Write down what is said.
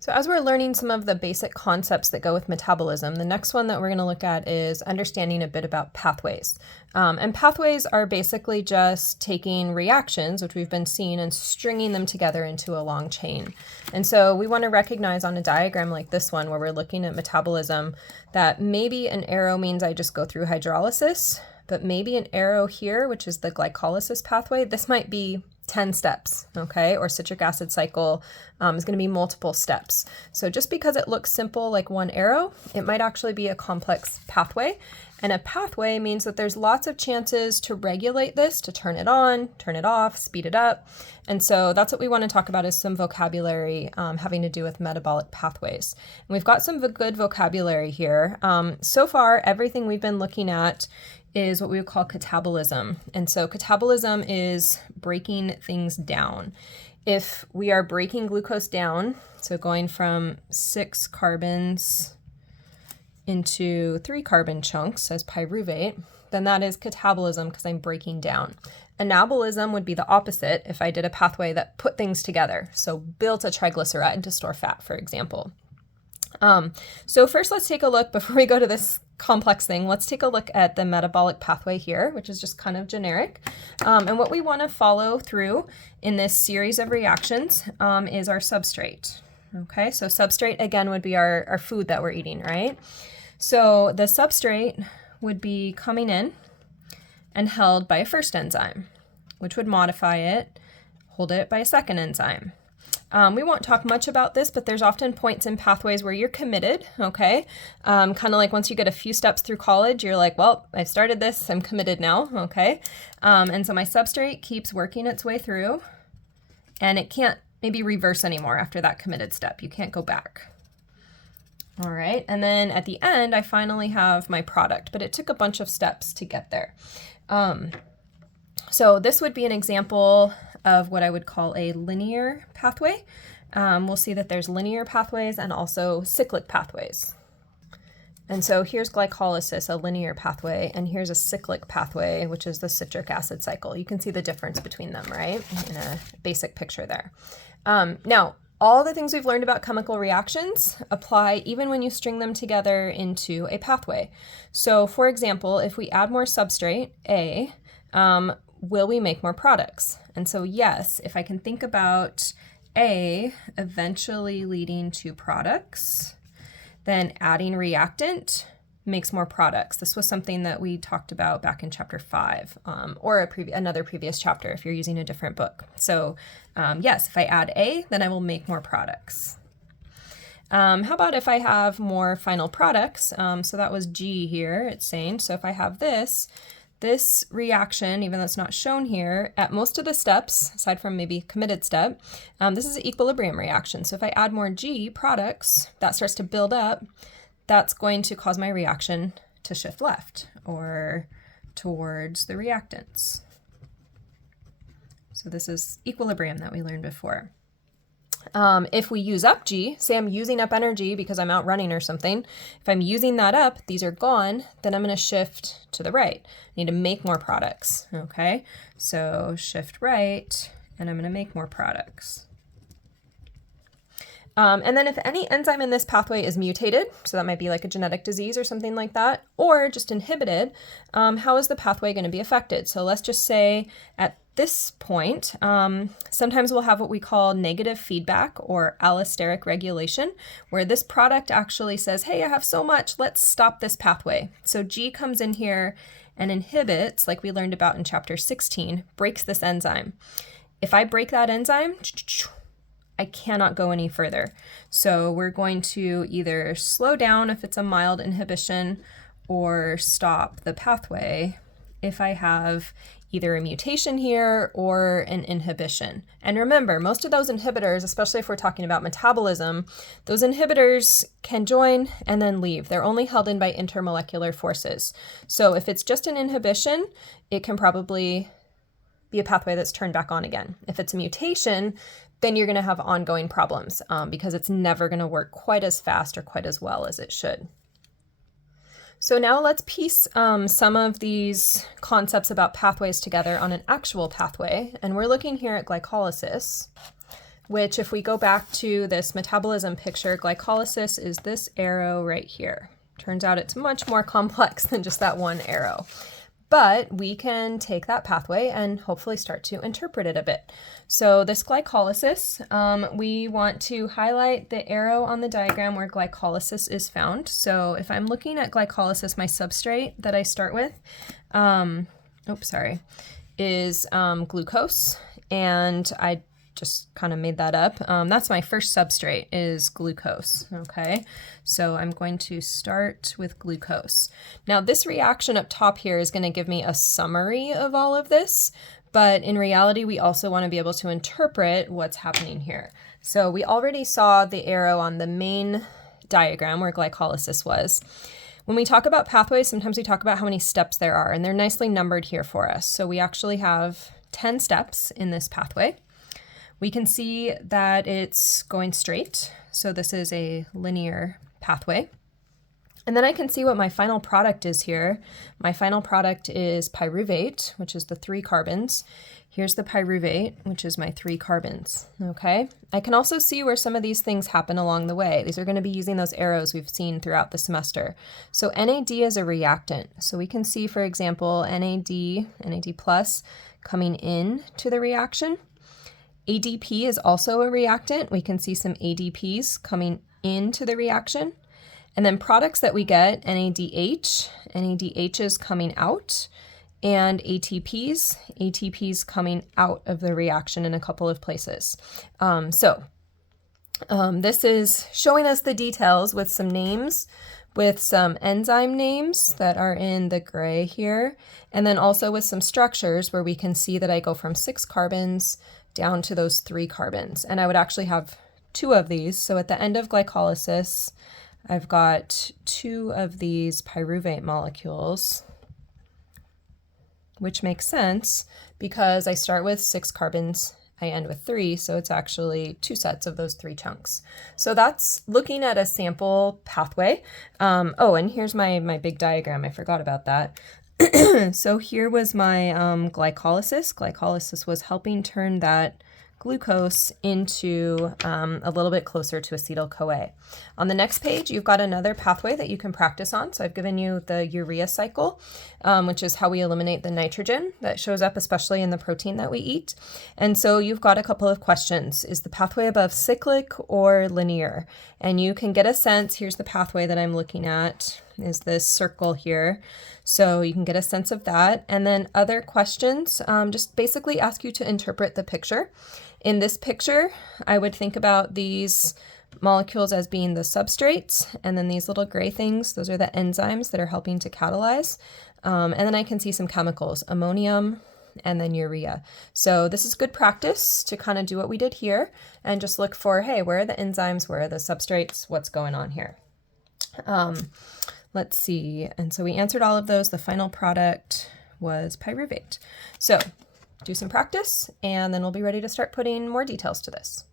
So as we're learning some of the basic concepts that go with metabolism, the next one that we're going to look at is understanding a bit about pathways. And pathways are basically just taking reactions, which we've been seeing, and stringing them together into a long chain. And so we want to recognize on a diagram like this one, where we're looking at metabolism, that maybe an arrow means I just go through hydrolysis, but maybe an arrow here, which is the glycolysis pathway, this might be 10 steps, okay? Or citric acid cycle is going to be multiple steps. So just because it looks simple like one arrow, it might actually be a complex pathway. And a pathway means that there's lots of chances to regulate this, to turn it on, turn it off, speed it up. And so that's what we want to talk about, is some vocabulary having to do with metabolic pathways. And we've got some good vocabulary here. So far, everything we've been looking at is what we would call catabolism. And so catabolism is breaking things down. If we are breaking glucose down, so going from 6 carbons into 3 carbon chunks as pyruvate, then that is catabolism because I'm breaking down. Anabolism would be the opposite if I did a pathway that put things together, so built a triglyceride to store fat, for example. So first let's take a look, before we go to this complex thing, let's take a look at the metabolic pathway here, which is just kind of generic. And what we want to follow through in this series of reactions is our substrate. Okay, so substrate again would be our food that we're eating, right? So the substrate would be coming in and held by a first enzyme, which would modify it, hold it by a second enzyme. We won't talk much about this, but there's often points in pathways where you're committed, okay? Kind of like once you get a few steps through college, you're like, well, I've started this, I'm committed now, okay? And so my substrate keeps working its way through, and it can't maybe reverse anymore after that committed step. You can't go back. All right, and then at the end, I finally have my product, but it took a bunch of steps to get there. So this would be an example of what I would call a linear pathway. We'll see that there's linear pathways and also cyclic pathways. And so here's glycolysis, a linear pathway, and here's a cyclic pathway, which is the citric acid cycle. You can see the difference between them, right, in a basic picture there. Now, all the things we've learned about chemical reactions apply even when you string them together into a pathway. So for example, if we add more substrate, A, will we make more products? And so yes, if I can think about A eventually leading to products, then adding reactant makes more products. This was something that we talked about back in chapter 5, or another previous chapter if you're using a different book. So yes, if I add A, then I will make more products. How about if I have more final products? So that was G here, it's saying. So if I have this reaction, even though it's not shown here, at most of the steps, aside from maybe committed step, this is an equilibrium reaction. So if I add more G products, that starts to build up, that's going to cause my reaction to shift left or towards the reactants. So this is equilibrium that we learned before. If we use up G, say I'm using up energy because I'm out running or something, if I'm using that up, these are gone, then I'm going to shift to the right. I need to make more products, okay? So shift right, and I'm going to make more products. And then if any enzyme in this pathway is mutated, so that might be like a genetic disease or something like that, or just inhibited, how is the pathway going to be affected? So let's just say at this point, sometimes we'll have what we call negative feedback or allosteric regulation, where this product actually says, hey, I have so much, let's stop this pathway. So G comes in here and inhibits, like we learned about in chapter 16, breaks this enzyme. If I break that enzyme, I cannot go any further. So we're going to either slow down if it's a mild inhibition or stop the pathway if I have either a mutation here or an inhibition. And remember, most of those inhibitors, especially if we're talking about metabolism, those inhibitors can join and then leave. They're only held in by intermolecular forces. So if it's just an inhibition, it can probably be a pathway that's turned back on again. If it's a mutation, then you're going to have ongoing problems because it's never going to work quite as fast or quite as well as it should. So now let's piece some of these concepts about pathways together on an actual pathway. And we're looking here at glycolysis. which if we go back to this metabolism picture, glycolysis is this arrow right here. Turns out it's much more complex than just that one arrow. But we can take that pathway and hopefully start to interpret it a bit. So this glycolysis, we want to highlight the arrow on the diagram where glycolysis is found. So if I'm looking at glycolysis, my substrate that I start with, is glucose, and I just kind of made that up. That's my first substrate is glucose, okay? So I'm going to start with glucose. Now this reaction up top here is gonna give me a summary of all of this, but in reality, we also wanna be able to interpret what's happening here. So we already saw the arrow on the main diagram where glycolysis was. When we talk about pathways, sometimes we talk about how many steps there are, and they're nicely numbered here for us. So we actually have 10 steps in this pathway. We can see that it's going straight. So this is a linear pathway. And then I can see what my final product is here. My final product is pyruvate, which is the 3 carbons. Here's the pyruvate, which is my 3 carbons, okay? I can also see where some of these things happen along the way. These are gonna be using those arrows we've seen throughout the semester. So NAD is a reactant. So we can see, for example, NAD plus coming in to the reaction. ADP is also a reactant. We can see some ADPs coming into the reaction. And then products that we get, NADH is coming out, and ATPs coming out of the reaction in a couple of places. This is showing us the details with some names, with some enzyme names that are in the gray here, and then also with some structures where we can see that I go from 6 carbons down to those 3 carbons. And I would actually have 2 of these. So at the end of glycolysis, I've got 2 of these pyruvate molecules, which makes sense because I start with 6 carbons, I end with 3, so it's actually 2 sets of those 3 chunks. So that's looking at a sample pathway. And here's my big diagram. I forgot about that. So here was my glycolysis. Glycolysis was helping turn that glucose into a little bit closer to acetyl-CoA. On the next page, you've got another pathway that you can practice on. So I've given you the urea cycle, which is how we eliminate the nitrogen that shows up especially in the protein that we eat. And so you've got a couple of questions. Is the pathway above cyclic or linear? And you can get a sense, here's the pathway that I'm looking at, is this circle here. So you can get a sense of that. And then other questions, just basically ask you to interpret the picture. In this picture, I would think about these molecules as being the substrates, and then these little gray things, those are the enzymes that are helping to catalyze. And then I can see some chemicals, ammonium, and then urea. So this is good practice to kind of do what we did here and just look for, hey, where are the enzymes, where are the substrates, what's going on here? Let's see. And so we answered all of those. The final product was pyruvate. So do some practice, and then we'll be ready to start putting more details to this.